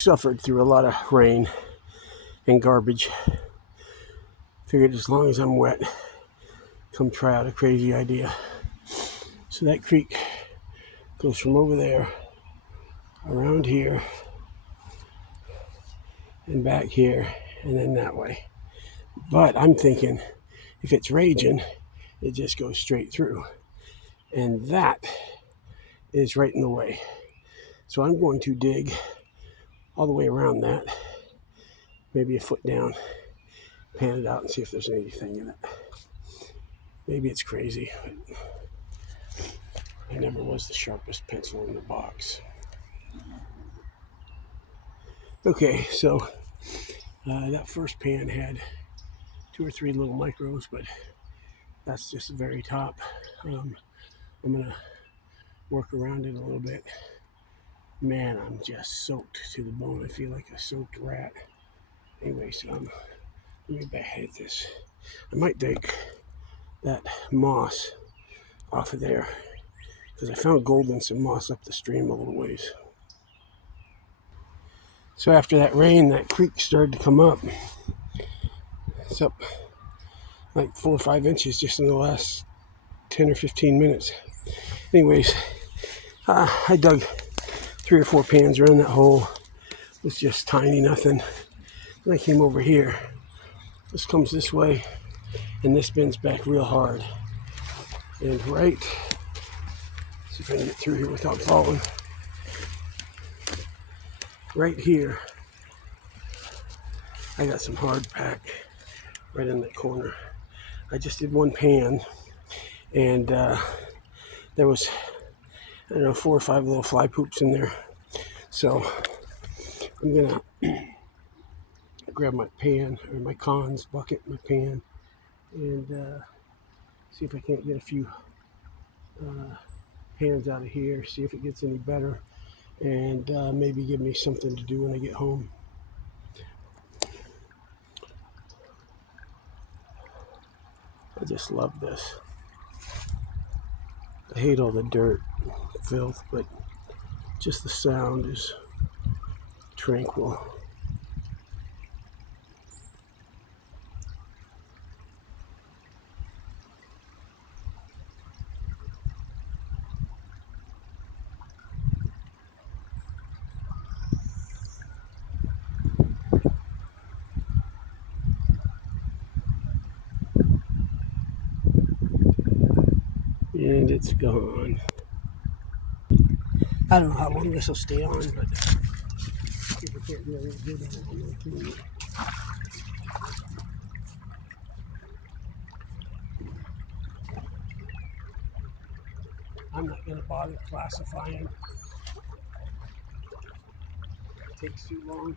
Suffered through a lot of rain and garbage. Figured as long as I'm wet, come try out a crazy idea. So that creek goes from over there, around here, and back here, and then that way. But I'm thinking, if it's raging, it just goes straight through. And that is right in the way. So I'm going to dig all the way around that, maybe a foot down, pan it out and see if there's anything in it. Maybe it's crazy, but I never was the sharpest pencil in the box. Okay, so that first pan had 2 or 3 little micros, but that's just the very top. I'm gonna work around it a little bit. Man, I'm just soaked to the bone. I feel like a soaked rat. Anyways, let me hit this. I might take that moss off of there because I found gold in some moss up the stream a little ways. So after that rain, that creek started to come up. It's up like 4 or 5 inches just in the last 10 or 15 minutes. Anyways, I dug 3 or 4 pans around that hole. It was just tiny, nothing. Then I came over here. This comes this way, and this bends back real hard. And right, see if I can get through here without falling. Right here, I got some hard pack right in that corner. I just did 1 pan, and there was, I don't know, 4 or 5 little fly poops in there. So I'm gonna grab my pan, or my cons bucket, my pan, and see if I can't get a few pans out of here, see if it gets any better, and maybe give me something to do when I get home. I just love this. I hate all the dirt, filth, but just the sound is tranquil. And it's gone. I don't know how long this will stay on, but people can't really do that. I'm not going to bother classifying. It takes too long.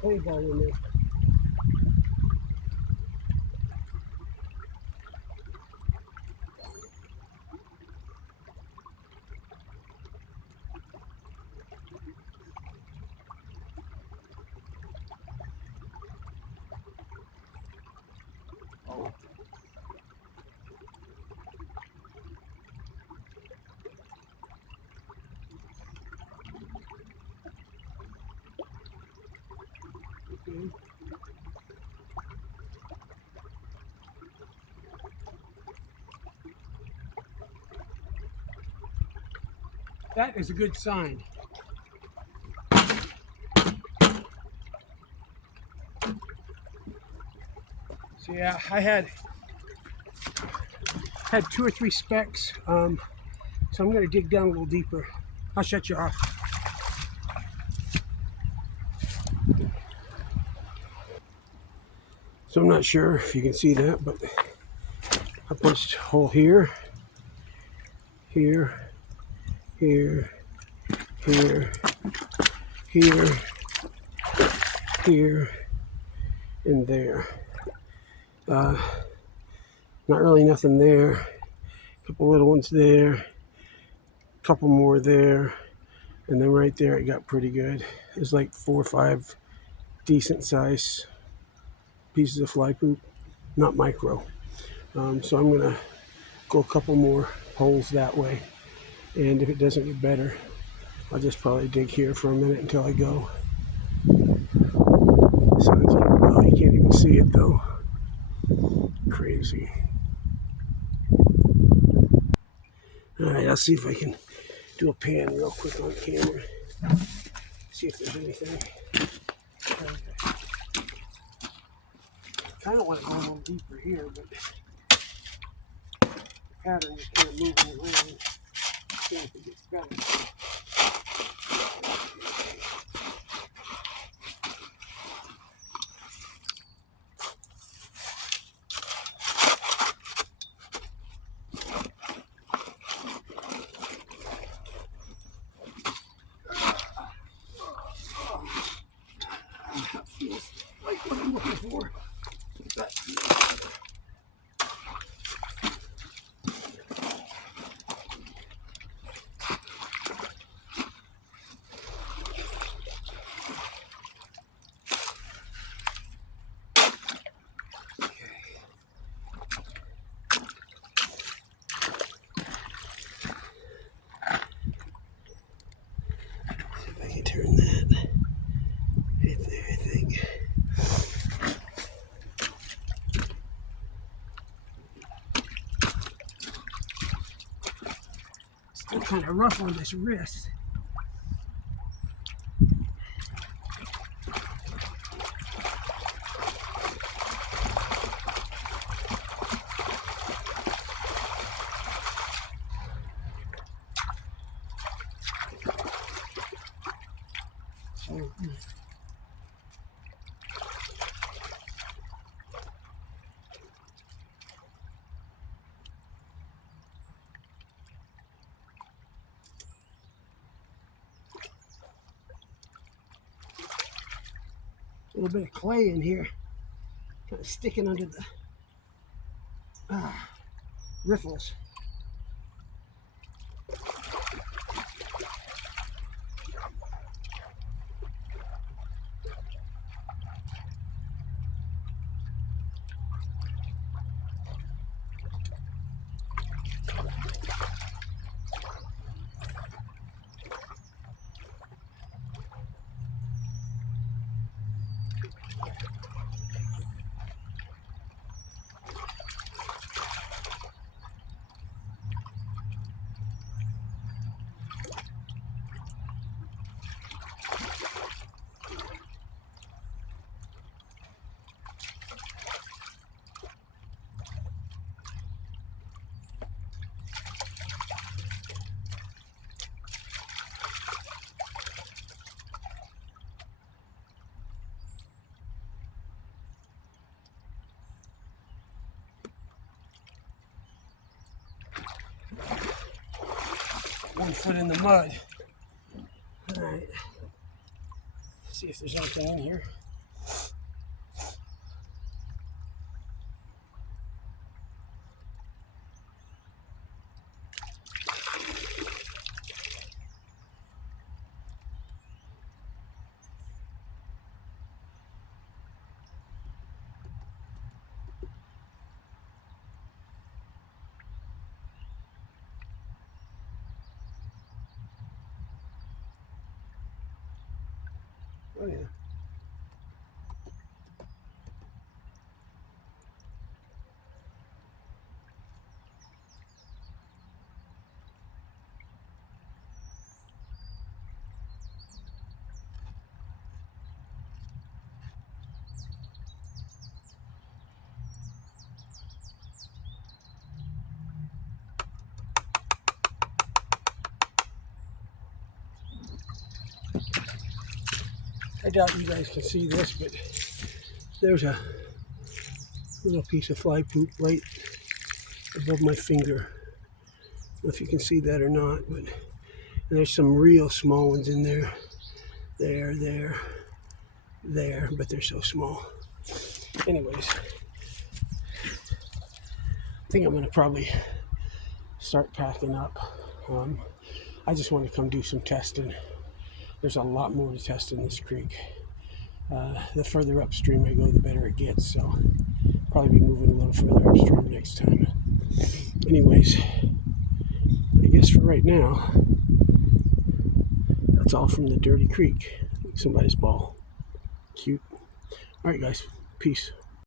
Play ball in there. Okay. That is a good sign. So yeah, I had 2 or 3 specks, so I'm going to dig down a little deeper. I'll shut you off. So I'm not sure if you can see that, but I punched a hole here, here, here, here, here, here, and there. Not really nothing there. A couple little ones there, a couple more there, and then right there it got pretty good. There's like 4 or 5 decent size pieces of fly poop, not micro. So I'm gonna go a couple more holes that way, and if it doesn't get better, I'll just probably dig here for a minute until I go. Sun's getting low, you can't even see it though. Crazy. All right, I'll see if I can do a pan real quick on camera. See if there's anything. Kind of want to go a little deeper here, but the pattern is kind of moving around. See if it gets better. That feels like what I'm looking for. That feels better. See if I can turn that right there, I think. Still kind of rough on this wrist. So, a little bit of clay in here, kind of sticking under the riffles. One foot in the mud. All right. See if there's anything in here. Oh yeah. I doubt you guys can see this, but there's a little piece of fly poop right above my finger. I don't know if you can see that or not, but there's some real small ones in there. There, but they're so small. Anyways, I think I'm going to probably start packing up. I just want to come do some testing. There's a lot more to test in this creek. The further upstream I go, the better it gets, so probably be moving a little further upstream next time. Anyways, I guess for right now, that's all from the dirty creek. Somebody's ball. Cute. All right, guys. Peace.